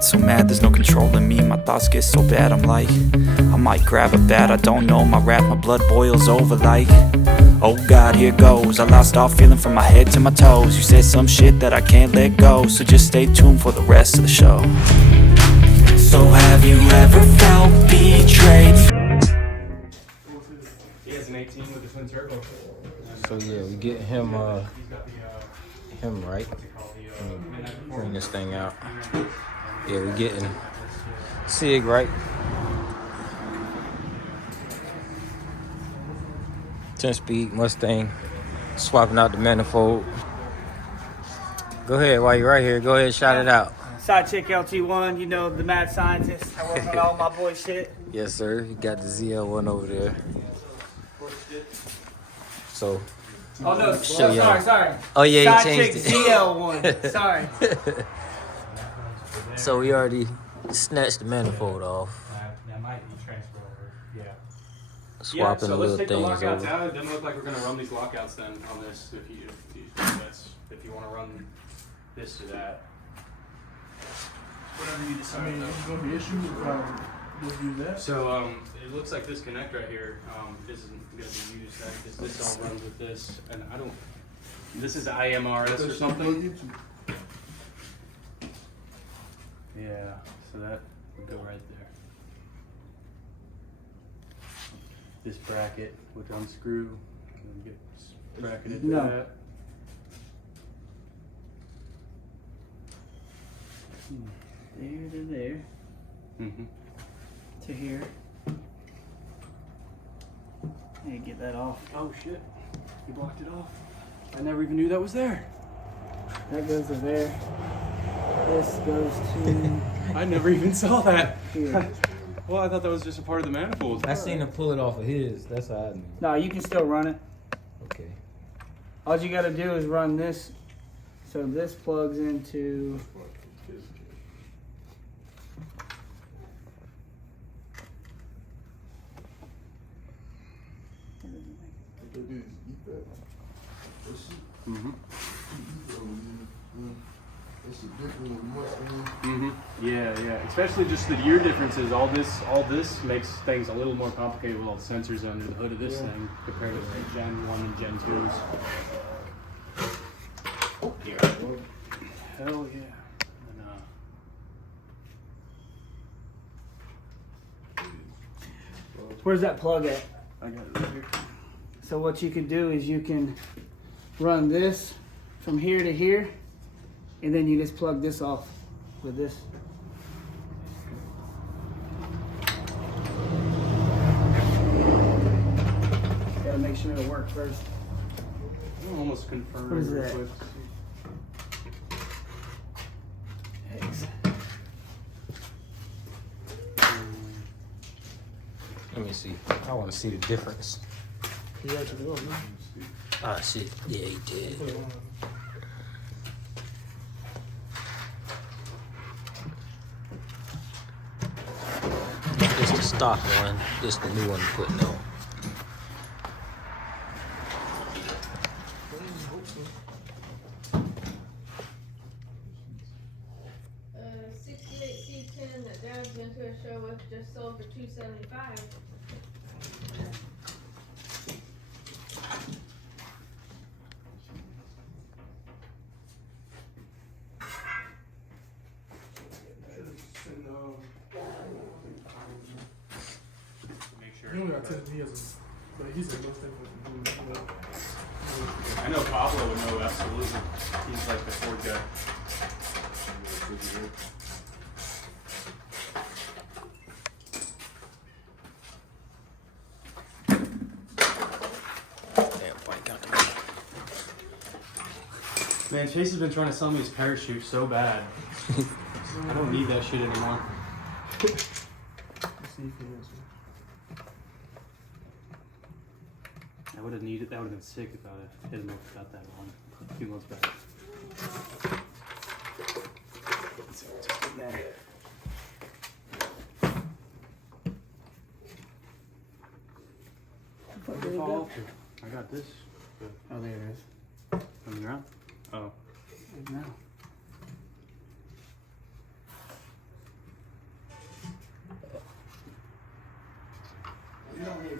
get so mad, there's no controlling me. My thoughts get so bad, I'm like, I might grab a bat, I don't know. My wrath, my blood boils over like, oh God, here goes. I lost all feeling from my head to my toes. You said some shit that I can't let go, so just stay tuned for the rest of the show. So have you ever felt betrayed? He has an 18 with the twin turbo. So yeah, we get him right. Bring this thing out. Yeah, we getting Sig right. 10-speed Mustang. Swapping out the manifold. Go ahead, while you're right here, go ahead, shout it out. Side chick LT1, you know, the mad scientist. I work on all my boy shit. Yes, sir. You got the ZL1 over there. So. Oh no, sorry. Oh yeah, Side he changed chick it. ZL1. Sorry. So we already snatched the manifold off. That might be transfer over. Yeah. Swapping so the let's little take the things lockouts over. out. It doesn't look like we're gonna run these lockouts then on this. If you want to run this to that. Whatever you decide. I mean, it's gonna be issues. We'll do that. So it looks like this connect right here isn't gonna be used. Because this all runs with this, and I don't. This is IMRS or something. Yeah, so that would go right there. This bracket would unscrew and then get bracketed to No. that. There to there. Mm-hmm. To here. I get that off. Oh shit, you blocked it off. I never even knew that was there. That goes to there. This goes to I never even saw that. here. Well, I thought that was just a part of the manifold. I seen him pull it off of his. That's how I knew. No, you can still run it. Okay. All you gotta do is run this. So this plugs into. Mm-hmm. It's a different Mustang. Mm-hmm. Yeah. Especially just the year differences. All this makes things a little more complicated with all the sensors under the hood of this thing compared to Gen 1 and Gen 2s. Oh, here. Hell yeah. And, Where's that plug at? I got it right here. So what you can do is you can run this from here to here, and then you just plug this off with this. Gotta make sure it'll work first. I'm almost confirmed. What is real that? quick. Eggs. Let me see. I want to see the difference. You have to do it, man. Ah, shit. Yeah, he did. This the stock one. This the new one putting on. C10 that Dad's been to a show with just sold for $275. Make sure. You only got 10 years, but he's a Mustang. I know Pablo would know absolutely. He's like the Ford guy. Damn, bike got the Man, Chase has been trying to sell me his parachute so bad. I don't need that shit anymore. I would have needed. That would have been sick if I would have hit him up about that one a few months back. I got this. Oh, there it is. On the ground? Oh. No.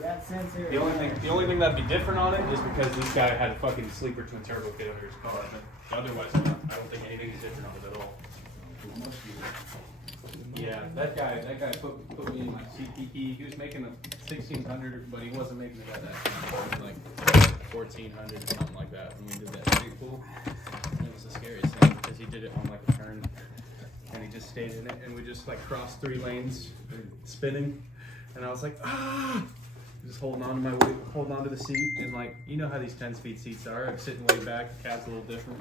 That sensor. The only thing that'd be different on it is because this guy had a fucking sleeper twin turbo kit under his car. But otherwise, I don't think anything is different on it at all. Yeah, that guy put me in my CPE. He was making a 1600, but he wasn't making it at that time. Like 1400 or something like that when we did that street pool. And it was the scariest thing because he did it on like a turn, and he just stayed in it, and we just like crossed 3 lanes, spinning, and I was like, ah. Just holding on to holding on to the seat, and like, you know how these 10-speed seats are. I'm sitting way back, the cab's a little different.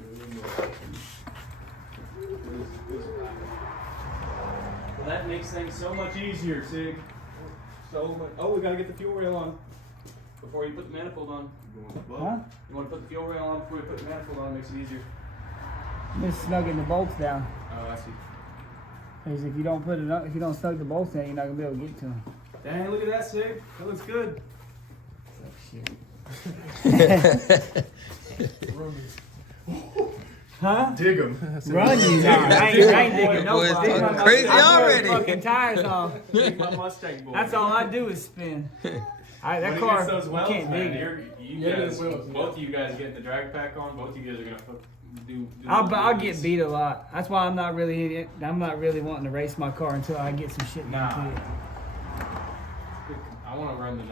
Well, that makes things so much easier, Sig. So much. Oh, we gotta get the fuel rail on before you put the manifold on. Huh? You want to put the fuel rail on before you put the manifold on? It makes it easier. Just snugging the bolts down. Oh, I see. Because if you don't put it up, if you don't snug the bolts down, you're not gonna be able to get to them. Dang, look at that, Sig. That looks good. Huh? Dig them. Run you now. I ain't digging no Boys balls. talking crazy already. Fucking tires off. Dig my Mustang boy. That's all I do is spin. That When he car, gets those you welds, can't man, dig it. you guys, both of you guys getting the drag pack on. Both of you guys are gonna do I'll get beat a lot. That's why I'm not really wanting to race my car until I get some shit Nah. into it. I want to run the.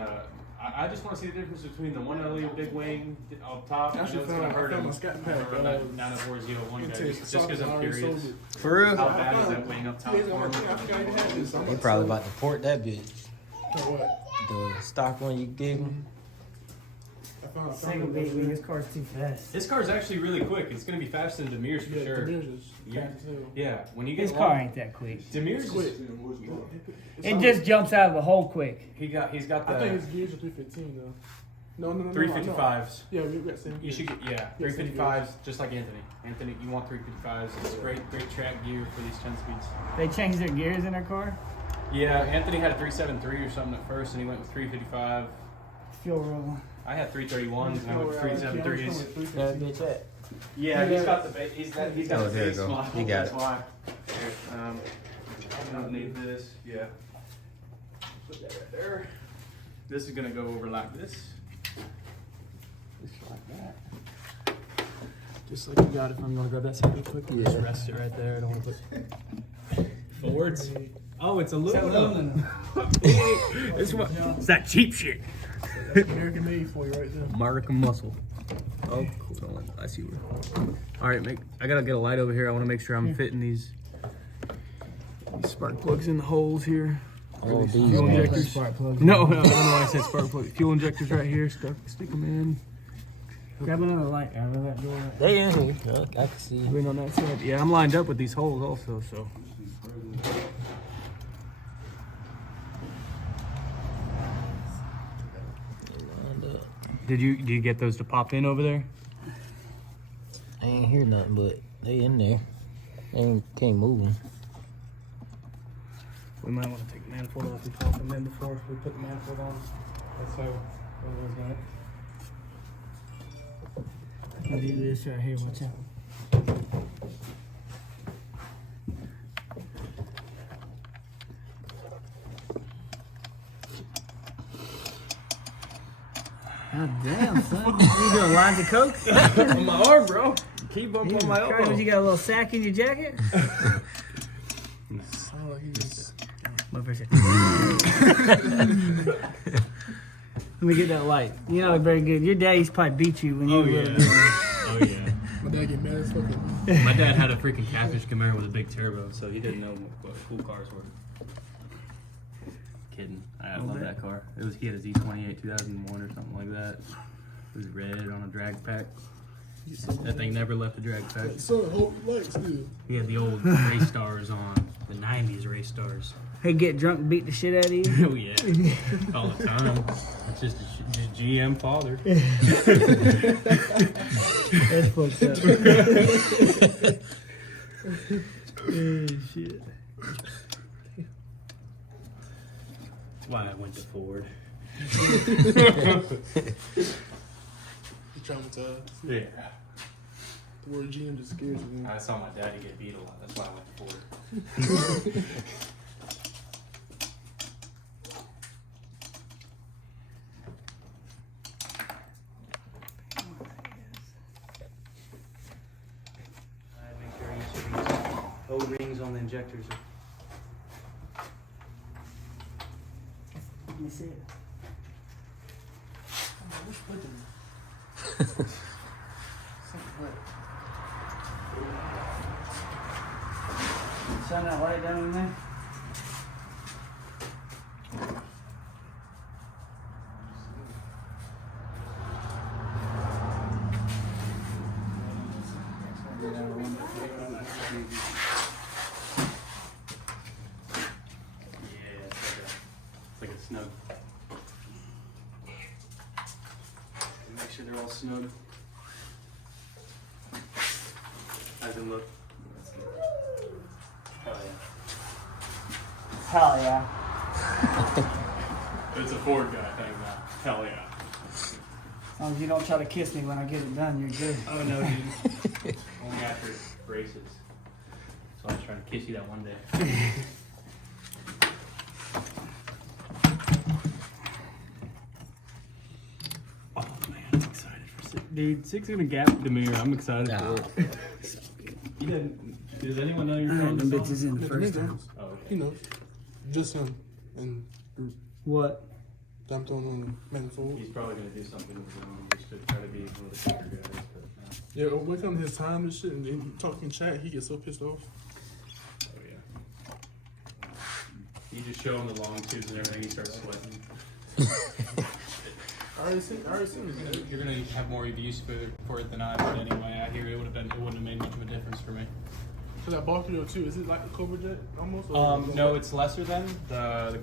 I just want to see the difference between the 1LE big wing up top. I know it's gonna hurt him. I'm gonna run that 90401 guys just because I'm curious. For real? How bad is that wing up top for him? They probably about to port that bitch. What? The stock one you gave me. Single big wing, this car's too fast. This car's actually really quick. It's gonna be faster than Demir's for sure. Yeah, when you get This car ain't that quick. Demir's quick. It just jumps out of the hole quick. he's got I think the his gears are 315 though. No. 355s. Yeah, we got same. You should get 355s just like Anthony. Anthony, you want 355s? It's great track gear for these 10 speeds. They changed their gears in their car. Yeah, Anthony had a 373 or something at first, and he went with 355. Fuel roll. I had 331s and I went with 373s. That bitch at? Yeah, he's got the he's got Oh, the there you base go. model. You got That's it. why. I don't need this. Yeah. Put that right there. This is gonna go over like this. Just like that. Just like you got it. I'm gonna grab that side real quick. Yeah. Just rest it right there. I don't want to put forwards. Oh, it's aluminum. It's what? It's that cheap shit. That's American made for you right there. American muscle. Oh, hold on. I see where. All right, I gotta get a light over here. I want to make sure I'm fitting these spark plugs in the holes here. Oh, these Fuel ones. injectors. Spark plug. No, I don't know why I said spark plug. Fuel injectors right here. Stick them in. Grab another light out of that door. They in here. Look, I can see. Right on that side. Yeah, I'm lined up with these holes also. So. Lined up. Did you get those to pop in over there? I ain't hear nothing, but they in there. They can't move them. We might want to take the manifold off and pop them in before we put the manifold on. That's how we'll got it. I'll do this right here. Watch out. God damn, son. You doing lines of coke? On my arm, bro. Keep up on my elbow. You got a little sack in your jacket? Sound like he just. Let me get that light. You know, very good. Your daddy's probably beat you when you were little. Oh yeah. My dad get mad as fuck. My dad had a freaking catfish Camaro with a big turbo, so he didn't know what cool cars were. Kidding. I love that car. He had a Z28 2001 or something like that. It was red on a drag pack. That thing never left the drag pack. So hope he likes dude. He had the old race stars on, the 90s race stars. Hey, get drunk and beat the shit out of you? Oh yeah, all the time. It's just GM father. That's fucked up. Shit. That's why I went to Ford. He's traumatized. Yeah. The word GM just scares me. I saw my daddy get beat a lot. That's why I went to Ford. O-rings on the injectors. Let me see it. What's clicking? Something wet. Shine that light down in there. It's like a snug. Make sure they're all snug. How's it look? Hell yeah. It's a Ford guy thing now. Hell yeah. As long as you don't try to kiss me when I get it done, you're good. Oh no, dude. Only after races. So I was trying to kiss you that one day. Oh man, I'm excited for six. Dude, six is gonna gap the mirror. I'm excited for it. You didn't. Does anyone know you're throwing Them this bitches on? in the first time. Oh, okay. He knows. Just him and group. What? I'm throwing on Manifold. He's probably gonna do something with his own just to try to be one of the quicker guys. But, Yeah, when it comes to his time and shit, and then talking chat, he gets so pissed off. oh yeah. You just show him the long tubes and everything, he starts sweating. I already seen it. You're gonna have more use for it than I would anyway. I hear it wouldn't have made much of a difference for me. So that ball video too, is it like a Cobra Jet almost? Or No, it's lesser than the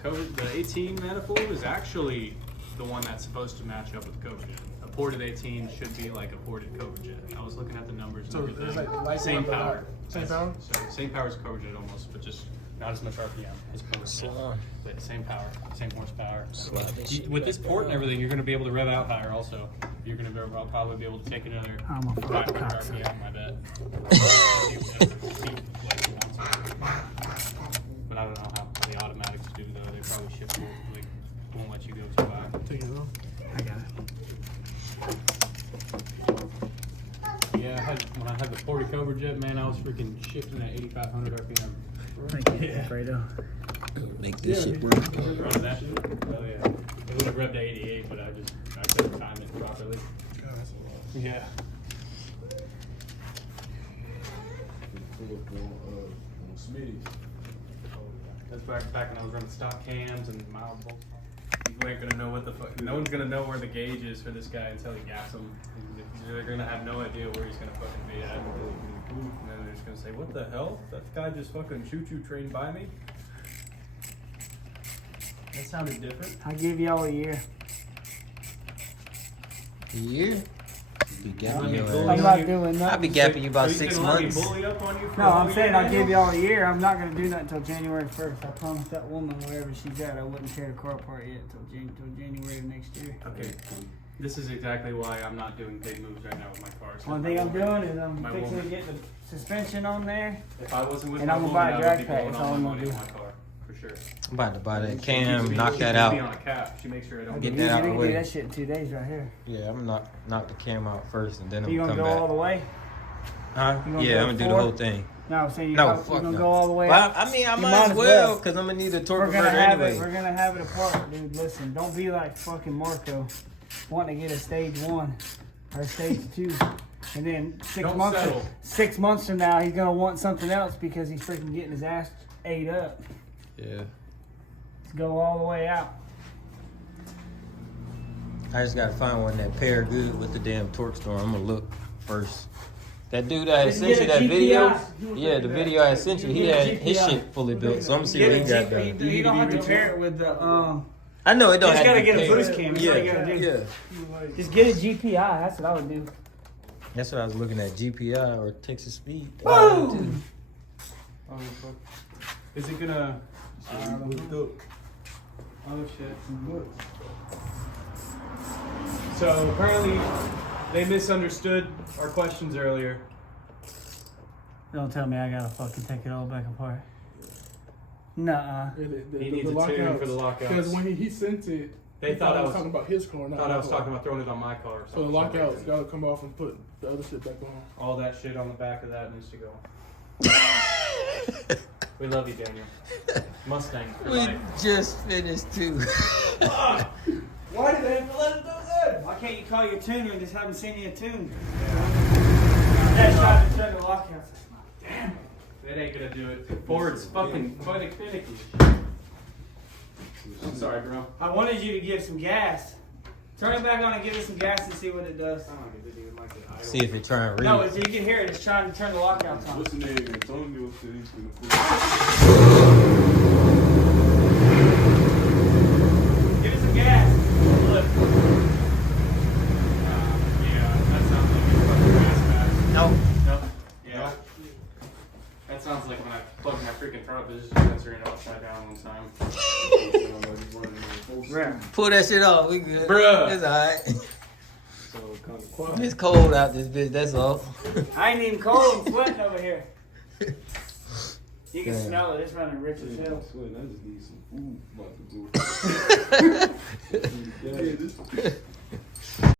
18 manifold is actually the one that's supposed to match up with the Cobra Jet. A ported 18 should be like a ported Cobra Jet. I was looking at the numbers and So everything. it's like Same power. Same power? So same power as Cobra Jet almost, but just not as much RPM as Cobra Jet. Slow. But same power, same horsepower. Slide that shit With this back port and down. everything, you're going to be able to rev out higher also. You're going to probably be able to take another I'm a 500 fucking RPM, I bet. But I don't know how the automatics do though. They probably ship like won't let you go too high. Take it off. I got it. Yeah, when I had the 40 Cobra Jet, man, I was freaking shifting at 8,500 RPM. Thank you, Fredo. Make this shit work. Running that shit. Oh yeah. It would have revved to 88, but I couldn't time it properly. God, that's a lot. Yeah. That's back when I was running stock cams and mild bolts. You ain't gonna know what the fuck. No one's gonna know where the gauge is for this guy until he gaps him. They're gonna have no idea where he's gonna fucking be at. And then they're just gonna say, "What the hell? That guy just fucking choo-choo trained by me." That sounded different. I give y'all a year. A year? Be gapping I'm your bully I'm ass. not you. doing I'll be nothing. gapping you about So 6 gonna let me months. bully up on you for No, a I'm whole saying year, I'll give Daniel? y'all a year. I'm not gonna do that until January 1st. I promised that woman wherever she's at, I wouldn't tear the car apart yet till January of next year. Okay. This is exactly why I'm not doing big moves right now with my car. One thing I'm doing is I'm My fixing to woman. get the suspension on there. If I wasn't with And my I'm gonna woman, buy a I drag would be pack, blowing that's all all my I'm money gonna on do. my car, for sure. I'm about to buy that She keeps cam, me- knock she that keeps me out. on a cap. She makes sure I don't Get You that out can the do way. that shit in 2 days right here. Yeah, I'm gonna knock the cam out first and then I'm You gonna gonna come go all back. the way? Huh? You gonna Yeah, go I'm gonna do the four? whole thing. No, I'm saying No, you're fuck gonna no. go all the way. Well, I mean, I You might as well, because I'm gonna need a torque We're gonna converter have it. anyway. We're gonna have it apart, dude. Listen, don't be like fucking Marco, wanting to get a stage 1 or stage 2, and then Don't settle. 6 months from now he's gonna want something else because he's freaking getting his ass ate up. Yeah. Let's go all the way out. I just gotta find one that pair good with the damn torque storm. I'm gonna look first. That dude that I Just sent get you a that GPI. video, yeah, the video I sent you, he Get a had his GPI. shit fully built. So I'm gonna see Get what a he got GP. done. You don't have to pair it with the I know it don't Just have gotta to get a be boost paired. cam. That's Yeah, all you gotta do. yeah. Just get a GPI. That's what I would do. That's what I was looking at, GPI or Texas Speed. Boom! Oh, fuck. Is it gonna? Oh shit. So apparently, they misunderstood our questions earlier. Don't tell me I gotta fucking take it all back apart. Nuh-uh. He needs a tune for the lockouts. Because when he sent it, They he thought I was talking about his car, not thought I was my car. talking about throwing it on my car. Or So the something. lockouts gotta come off and put the other shit back on. All that shit on the back of that needs to go. We love you, Daniel. Mustang for We life. just finished too. Why did they have to let it do that? Why can't you call your tuner and just have them send you a tune? That's trying to turn the lockout. Damn. That ain't gonna do it. Ford's fucking finicky. I'm sorry, bro. I wanted you to give some gas. Turn it back on and give it some gas and see what it does. See if it trying to read. No, you can hear it. It's trying to turn the lockout on. What's the name? Antonio said he's gonna put Give it some gas. Look. Yeah, that sounds like you're fucking gas back. No. Nope. Yeah. That sounds like when I plugged my freaking front dispenser in upside down one time. Bruh. Pull that shit off. We good. Bruh. It's alright. so kind of quiet. It's cold out this bitch. That's all. I ain't even cold. I'm sweating over here. You can Damn. smell it. It's running rich as hell. I swear, I just need some food. I'm about to do it.